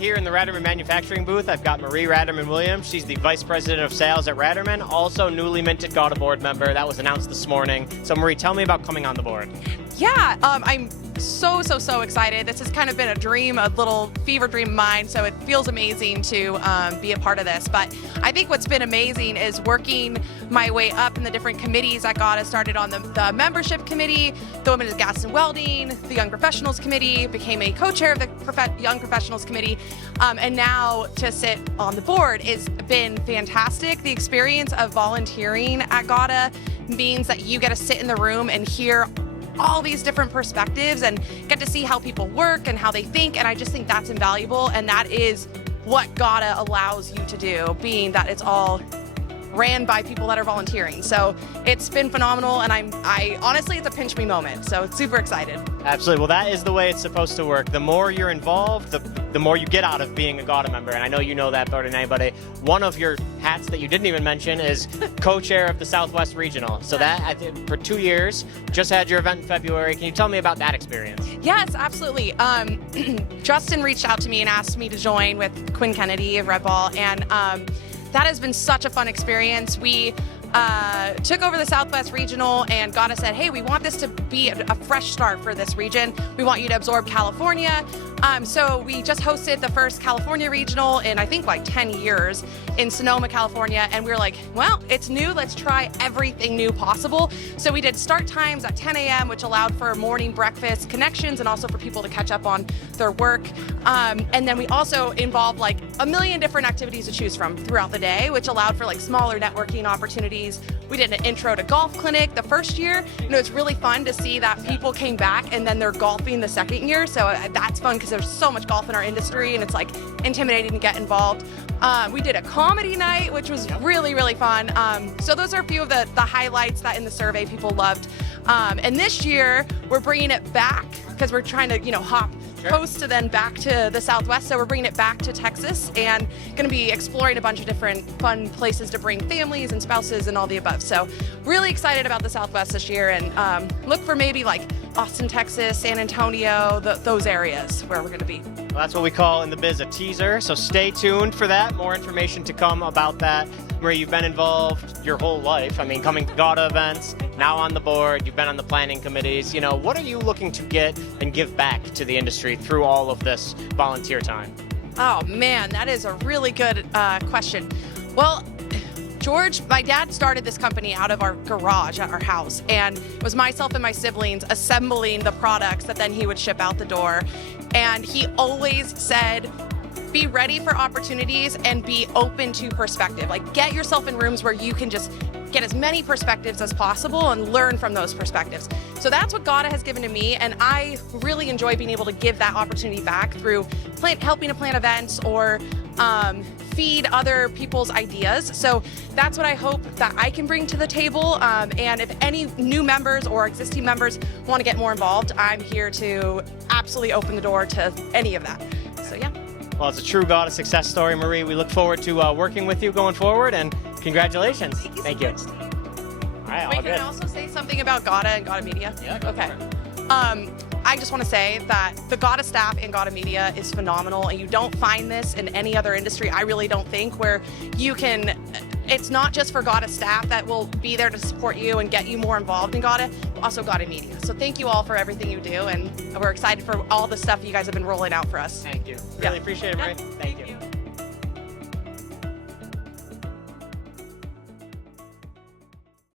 here in the Ratermann manufacturing booth. I've got Marie Ratermann Williams. She's the Vice President of Sales at Ratermann, also newly minted GAWDA Board member. That was announced this morning. So Marie, tell me about coming on the board. Yeah, I'm so excited. This has kind of been a dream, a little fever dream of mine, so it feels amazing to be a part of this. But I think what's been amazing is working my way up in the different committees at GAWDA. Started on the membership committee, the Women in Gas and Welding, the Young Professionals Committee, became a co-chair of the Young Professionals Committee, and now to sit on the board has been fantastic. The experience of volunteering at GAWDA means that you get to sit in the room and hear all these different perspectives and get to see how people work and how they think, and I just think that's invaluable, and that is what GAWDA allows you to do, being that it's all ran by people that are volunteering. So it's been phenomenal, and I honestly, it's a pinch me moment, so super excited. Absolutely. Well, that is the way it's supposed to work. The more you're involved, the more you get out of being a GAWDA member, and I know you know that better than anybody. One of your hats that you didn't even mention is co-chair of the Southwest Regional. So that, I think, for 2 years, just had your event in February. Can you tell me about that experience? Yes, absolutely. Justin reached out to me and asked me to join with Quinn Kennedy of Red Ball, and that has been such a fun experience. We took over the Southwest Regional, and GAWDA said, hey, we want this to be a fresh start for this region. We want you to absorb California. So we just hosted the first California Regional in, I think, like 10 years in Sonoma, California. And we were like, well, it's new. Let's try everything new possible. So we did start times at 10 a.m., which allowed for morning breakfast connections and also for people to catch up on their work. And then we also involved like a million different activities to choose from throughout the day, which allowed for like smaller networking opportunities. We did an intro to golf clinic the first year. It's really fun to see that people came back and then they're golfing the second year. So that's fun because there's so much golf in our industry, and it's like intimidating to get involved. We did a comedy night, which was really fun. So those are a few of the highlights that in the survey people loved. And this year we're bringing it back because we're trying to, hop coast to then back to the Southwest. So we're bringing it back to Texas and going to be exploring a bunch of different fun places to bring families and spouses and all the above. So really excited about the Southwest this year, and look for maybe like Austin, Texas, San Antonio, those areas where we're going to be. Well, that's what we call in the biz a teaser, so stay tuned for that. More information to come about that. Marie, you've been involved your whole life. I mean, coming to GAWDA events, now on the board, you've been on the planning committees. What are you looking to get and give back to the industry through all of this volunteer time? Oh man, that is a really good question. Well, George, my dad started this company out of our garage at our house, and it was myself and my siblings assembling the products that then he would ship out the door. And he always said, be ready for opportunities and be open to perspective. Like, get yourself in rooms where you can just get as many perspectives as possible and learn from those perspectives. So that's what GAWDA has given to me, and I really enjoy being able to give that opportunity back through helping to plan events or feed other people's ideas. So that's what I hope that I can bring to the table. And if any new members or existing members want to get more involved, I'm here to absolutely open the door to any of that. So yeah. Well, it's a true GAWDA success story, Marie. We look forward to working with you going forward, and congratulations. Thank you. All right, Wait, all can good. I also say something about GAWDA and GAWDA Media? Yeah. Okay. I just want to say that the GAWDA staff and GAWDA Media is phenomenal, and you don't find this in any other industry, I really don't think, where you can, it's not just for GAWDA staff that will be there to support you and get you more involved in GAWDA, but also GAWDA Media. So thank you all for everything you do, and we're excited for all the stuff you guys have been rolling out for us. Thank you. Really appreciate it, Marie. Thank you.